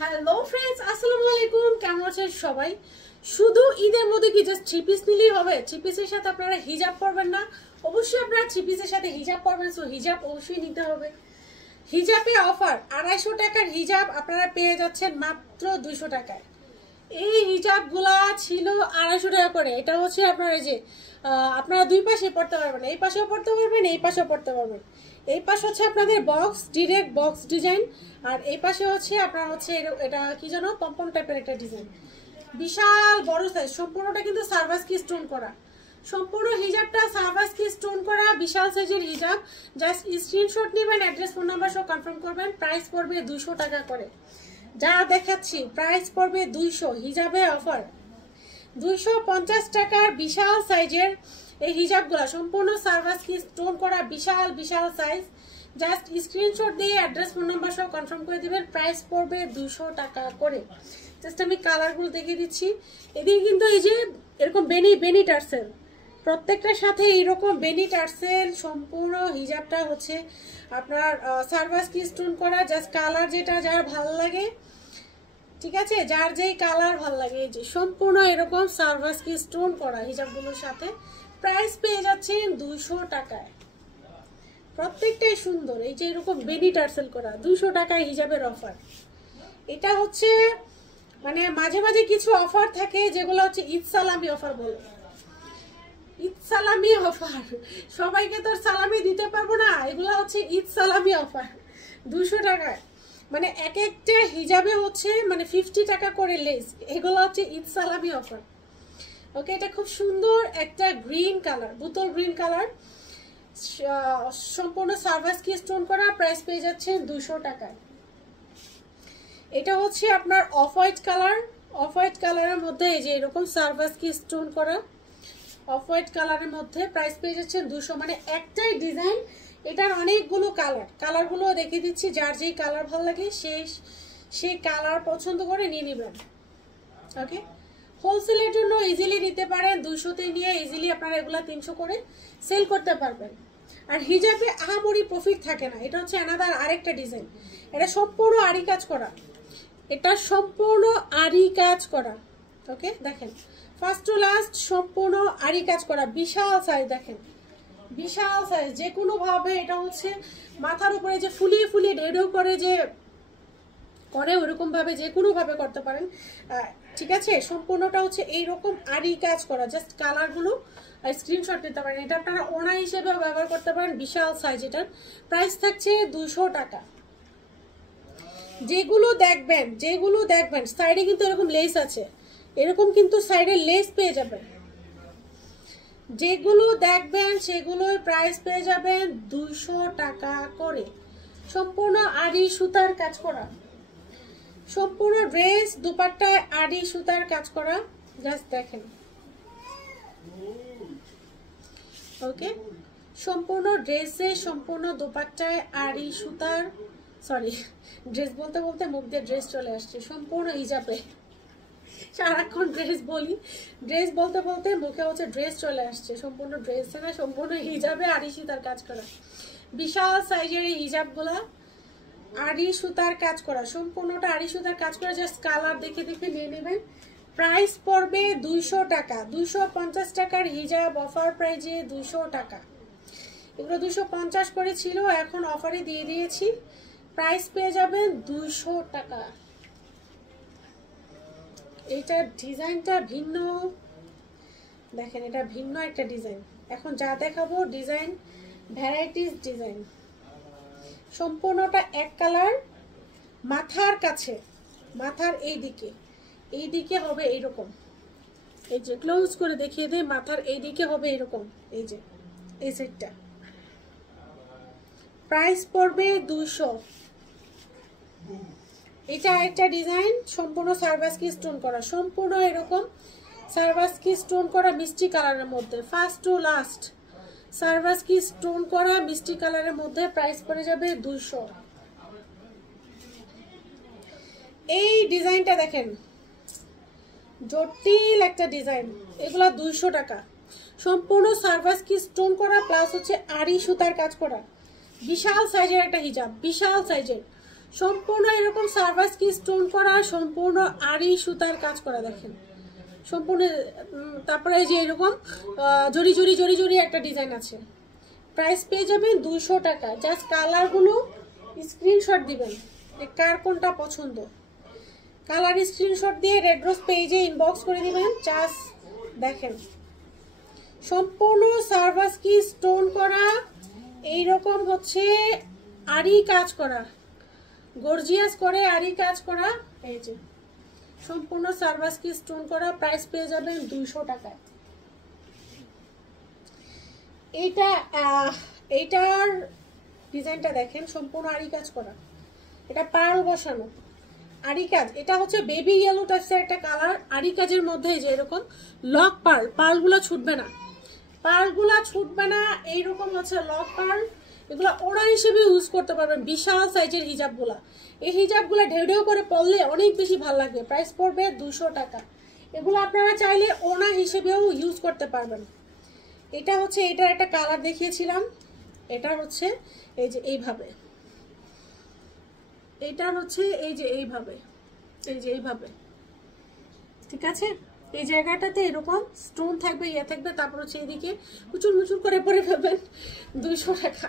Hello friends, আসসালামু আলাইকুম। কেমন আছেন সবাই? শুধু ঈদের মধ্যে কি জাস্ট থ্রি পিস নিলেই হবে? থ্রি পিসের সাথে আপনারা হিজাব পরবেন না? অবশ্যই আপনারা থ্রি পিসের সাথে হিজাব পরবেন, সো হিজাব অবশ্যই নিতে হবে। হিজাবে অফার 250 টাকার হিজাব আপনারা পেয়ে যাচ্ছেন মাত্র 200 টাকায়। এই হিজাবগুলা ছিল 250 টাকা করে। এটা হচ্ছে আপনার এই যে আপনারা দুই পাশে পড়তে পারবেন, এই পাশেও পড়তে পারবেন, এই পাশেও পড়তে পারবেন। এই পাশে হচ্ছে আপনাদের বক্স, ডিরেক্ট বক্স ডিজাইন, আর এই পাশে হচ্ছে আপনার হচ্ছে এটা কি জানো পম্পম টাইপের একটা ডিজাইন, বিশাল বড় সাইজ। সম্পূর্ণটা কিন্তু সার্ভাস কি স্টোন করা, সম্পূর্ণ হিজাবটা সার্ভাস কি স্টোন করা, বিশাল সাইজের হিজাব। জাস্ট স্ক্রিনশট নেবেন, অ্যাড্রেস ফোন নাম্বার সহ কনফার্ম করবেন। প্রাইস পড়বে 200 টাকা করে। যা দেখাচ্ছি প্রাইস পড়বে 200। হিজাবে অফার 250 টাকার বিশাল সাইজের এই হিজাবগুলো সম্পূর্ণ সার্ভাস কি স্টোন করা, বিশাল বিশাল সাইজ। জাস্ট স্ক্রিনশট দিয়ে অ্যাড্রেস ফোন নাম্বার সহ কনফার্ম করে দিবেন। প্রাইস পড়বে 200 টাকা করে। জাস্ট আমি কালারগুলো দেখিয়ে দিচ্ছি। এদিকে কিন্তু এই যে এরকম বেনি টার্সেল, প্রত্যেকটার সাথে এইরকম বেনি টার্সেল। সম্পূর্ণ হিজাবটা হচ্ছে আপনার সার্ভাস কি স্টোন করা। জাস্ট কালার যেটা যার ভালো লাগে, ঠিক আছে, যার যেই কালার ভালো লাগে, এই যে সম্পূর্ণ এরকম সার্ভাস কি স্টোন করা হিজাবগুলোর সাথে প্রাইস পেয়ে যাচ্ছেন 200 টাকায়। প্রত্যেকটাই সুন্দর। এই যে এরকম বেনি টার্সেল করা 200 টাকায় হিজাবের অফার। এটা হচ্ছে মানে মাঝে মাঝে কিছু অফার থাকে যেগুলো হচ্ছে ঈদ সালামি অফার বলে। ঈদ সালামি অফার, সবাইকে তো সালামি দিতে পারবো না, এগুলো হচ্ছে ঈদ সালামি অফার 200 টাকায়। মানে এক একটা হিজাবে হচ্ছে মানে 50 টাকা করে লেস। এগুলো হচ্ছে ঈদ সালামি অফার। ওকে, এটা খুব সুন্দর একটা গ্রিন কালার, বোতল গ্রিন কালার, সম্পূর্ণ সার্ভাস কি স্টোন করা। প্রাইস পেয়ে যাচ্ছেন 200 টাকায়। এটা হচ্ছে আপনার off white colour, off white কালারের মধ্যে এই যে এরকম সার্ভাস কি স্টোন করা অফ হোয়াইট কালারের মধ্যে প্রাইস পেয়ে যাচ্ছেন 200। মানে একটাই ডিজাইন, এটার অনেকগুলো কালার। কালারগুলো দেখিয়ে দিচ্ছি, যার যেই কালার ভালো লাগে সেই কালার পছন্দ করে নিয়ে নেবেন। ওকে, হোলসেলের জন্য ইজিলি নিতে পারেন। 200তে নিয়ে ইজিলি আপনারা এগুলা 300 করে সেল করতে পারবেন। আর হিজাবে আহামরি প্রফিট থাকে না। এটা হচ্ছে অ্যানাদার আরেকটা ডিজাইন। এটা সম্পূর্ণ আরি কাজ করা, এটা সম্পূর্ণ আরি কাজ করা। ওকে, দেখেন ফার্স্ট টু লাস্ট সম্পূর্ণ আরি কাজ করা, বিশাল সাইজ। দেখেন বিশাল সাইজ, যে কোনো ভাবে এটা হচ্ছে মাথার উপরে যে ফুলিয়ে ফুলিয়ে ঢেউ করে যে করে, ওরকম ভাবে যে কোনো ভাবে করতে পারেন, ঠিক আছে। সম্পূর্ণটা হচ্ছে এইরকম আরি কাজ করা। জাস্ট কালারগুলো স্ক্রিনশট নিতে পারেন। এটা আপনারা ওনা হিসেবেও ব্যবহার করতে পারেন। বিশাল সাইজ। এটার প্রাইস থাকছে 200 টাকা। যেগুলো দেখবেন সাইডে কিন্তু এরকম লেস আছে, এরকম কিন্তু সাইডে লেস পেয়ে যাবেন। যেগুলো দেখবেন সেগুলোর প্রাইস পেয়ে যাবেন 200 টাকা করে। সম্পূর্ণ আরি সুতার কাজ করা, সম্পূর্ণ ড্রেস দুপাট্টায় আরি সুতার কাজ করা। জাস্ট দেখেন। ওকে, সম্পূর্ণ ড্রেসে সম্পূর্ণ দুপাট্টায় আরি সুতার, সরি ড্রেস বলতে বলতে মুখ দিয়ে ড্রেস চলে আসছে। সম্পূর্ণ হিজাবে, সারাক্ষণ ড্রেস বলি, ড্রেস বলতে বলতে মুখে হচ্ছে ড্রেস চলে আসছে। সম্পূর্ণ ড্রেসে না, সম্পূর্ণ হিজাবে আরি সুতার কাজ করা। বিশাল সাইজের এই হিজাবগুলা আরি সুতার কাজ করা, সম্পূর্ণটা আরি সুতার কাজ করা। জাস্ট কালার দেখে দেখে নিয়ে নেবেন। প্রাইস পড়বে 200 টাকা। 250 টাকার হিজাব অফার প্রাইজে 200 টাকা। এগুলো 250 করে ছিল, এখন অফারে দিয়ে দিয়েছি। প্রাইস পেয়ে যাবেন 200 টাকা। এইটার ডিজাইনটা ভিন্ন, দেখেন এটা ভিন্ন একটা ডিজাইন। এখন যা দেখাবো ডিজাইন ভ্যারাইটিস ডিজাইন। সম্পূর্ণটা এক কালার, মাথার কাছে, মাথার এই দিকে হবে এইরকম। এই যে ক্লোজ করে দেখিয়ে দেয়, মাথার এই দিকে হবে এরকম। এই যে এই সেটটা প্রাইস পড়বে 200। এটা একটা ডিজাইন, সম্পূর্ণ সার্ভাস কি স্টোন করা, সম্পূর্ণ এরকম সার্ভাস কি স্টোন করা মিষ্টি কালারের মধ্যে। ফার্স্ট টু লাস্ট সার্ভাস কি স্টোন করা মিষ্টি কালারের মধ্যে। প্রাইস পড়ে যাবে 200। এই ডিজাইনটা দেখেন, জটিল একটা ডিজাইন। এগুলা 200 টাকা। সম্পূর্ণ সার্ভাস কি স্টোন করা প্লাস হচ্ছে আরি সুতার কাজ করা। বিশাল সাইজের একটা হিজাব, বিশাল সাইজের, সম্পূর্ণ এরকম সার্ভাস কি স্টোন করা, সম্পূর্ণ আড়ি সুতার কাজ করা দেখেন সম্পূর্ণ। তারপরে যে এরকম জড়ি জড়ি জড়ি জড়ি একটা ডিজাইন আছে। প্রাইস পেয়ে যাবেন 200 টাকা। জাস্ট কালারগুলো স্ক্রিনশট দিবেন, কার কোনটা পছন্দ কালার স্ক্রিনশট দিয়ে রেড রোজ পেজে ইনবক্স করে দিবেন। জাস্ট দেখেন সম্পূর্ণ সার্ভাস কি স্টোন করা, এইরকম হচ্ছে আড়ি কাজ করা, গর্জিয়াস করে আড়ি কাজ করা। এই যে সম্পূর্ণ সার্ভাস কি স্টোন করা, প্রাইস পেয়ে যাবেন 200 টাকায়। এইটার ডিজাইনটা দেখেন সম্পূর্ণ আড়ি কাজ করা, এটা পার্ল বসানো আড়ি কাজ। এটা হচ্ছে বেবি ইয়েলো টাইপসের একটা কালার, আড়ি কাজের মধ্যে যে এরকম লক পার্ল, পার্লগুলো ছুটবে না, পার্লগুলো ছুটবে না, এইরকম হচ্ছে লক পার্ল। এগুলো ওড়না হিসেবে ইউজ করতে পারবেন, বিশাল সাইজের হিজাবগুলা। এই হিজাবগুলো ঢেউ ঢেউ করে পরলে অনেক বেশি ভালো লাগবে। প্রাইস পড়বে 200 টাকা। এগুলো আপনারা চাইলে ওড়না হিসেবেও ইউজ করতে পারবেন। এটা হচ্ছে এটার একটা কালার দেখিয়েছিলাম, এটা হচ্ছে এই যে এইভাবে, এটা হচ্ছে এই যে এইভাবে, এই যে এইভাবে, ঠিক আছে। এই জায়গাটাতে এরকম স্টোন থাকবে, ইয়ে থাকবে, তারপর হচ্ছে এদিকে মুচুর মুচুর করে পরে ফেলবেন। 200 টাকা।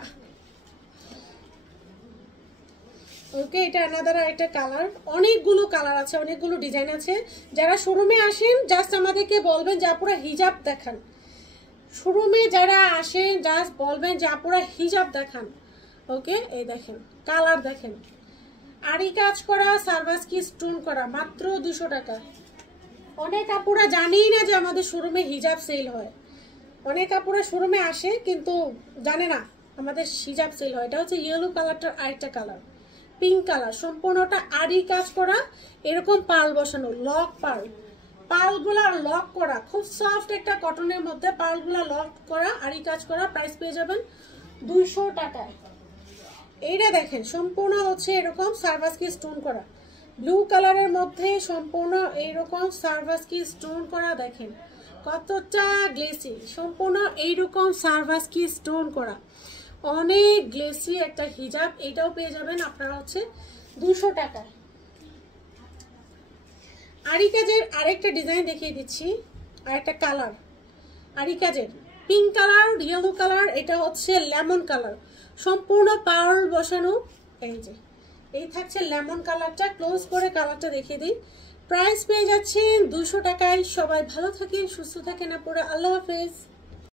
ওকে, এটা আনাদার একটা কালার। অনেকগুলো কালার আছে, অনেকগুলো ডিজাইন আছে। যারা শোরুমে আসেন জাস্ট আমাদেরকে বলবেন যে আপুরা হিজাব দেখান। শোরুমে যারা আসেন জাস্ট বলবেন যে আপুরা হিজাব দেখান। ওকে, এই দেখেন কালার দেখেন, আড়ি কাজ করা, সার্ভাস কি স্টোন করা, মাত্র 200 টাকা। অনেক আপুরা জানেই না যে আমাদের শোরুমে হিজাব সেল হয়। অনেক আপুরা শোরুমে আসে কিন্তু জানে না আমাদের হিজাব সেল হয়। এটা হচ্ছে ইয়েলো কালারটার আরেকটা কালার, পিঙ্ক কালার, সম্পূর্ণটা আড়ি কাজ করা, এরকম পার্ল বসানো, লক পার্ল, পার্লগুলা লক করা, খুব সফট একটা কটনের মধ্যে পার্লগুলা লক করা, আড়ি কাজ করা। প্রাইস পেয়ে যাবেন 200 টাকায়। এইটা দেখেন সম্পূর্ণ হচ্ছে এরকম সার্ভাস কি স্টোন করা, ব্লু কালারের মধ্যে সম্পূর্ণ এইরকম সার্ভাস কি স্টোন করা। দেখেন কতটা গ্লেসি, সম্পূর্ণ এইরকম সার্ভাস কি স্টোন করা, অনেক গ্লেসি একটা হিজাব। এটাও পেয়ে যাবেন আপনারা হচ্ছে 200 টাকায়। আড়ি কাজের আরেকটা ডিজাইন দেখিয়ে দিচ্ছি, আরেকটা কালার আড়ি কাজের, পিঙ্ক কালার, ইয়েলো কালার, এটা হচ্ছে লেমন কালার, সম্পূর্ণ পার্ল বসানো। এই যে এই থাকছে লেমন কালারটা। ক্লোজ করে কালারটা দেখিয়ে দিই। প্রাইস পেয়ে যাচ্ছেন 200 টাকায়। সবাই ভালো থাকেন, সুস্থ থাকেন, আপুরা। আল্লাহ হাফেজ।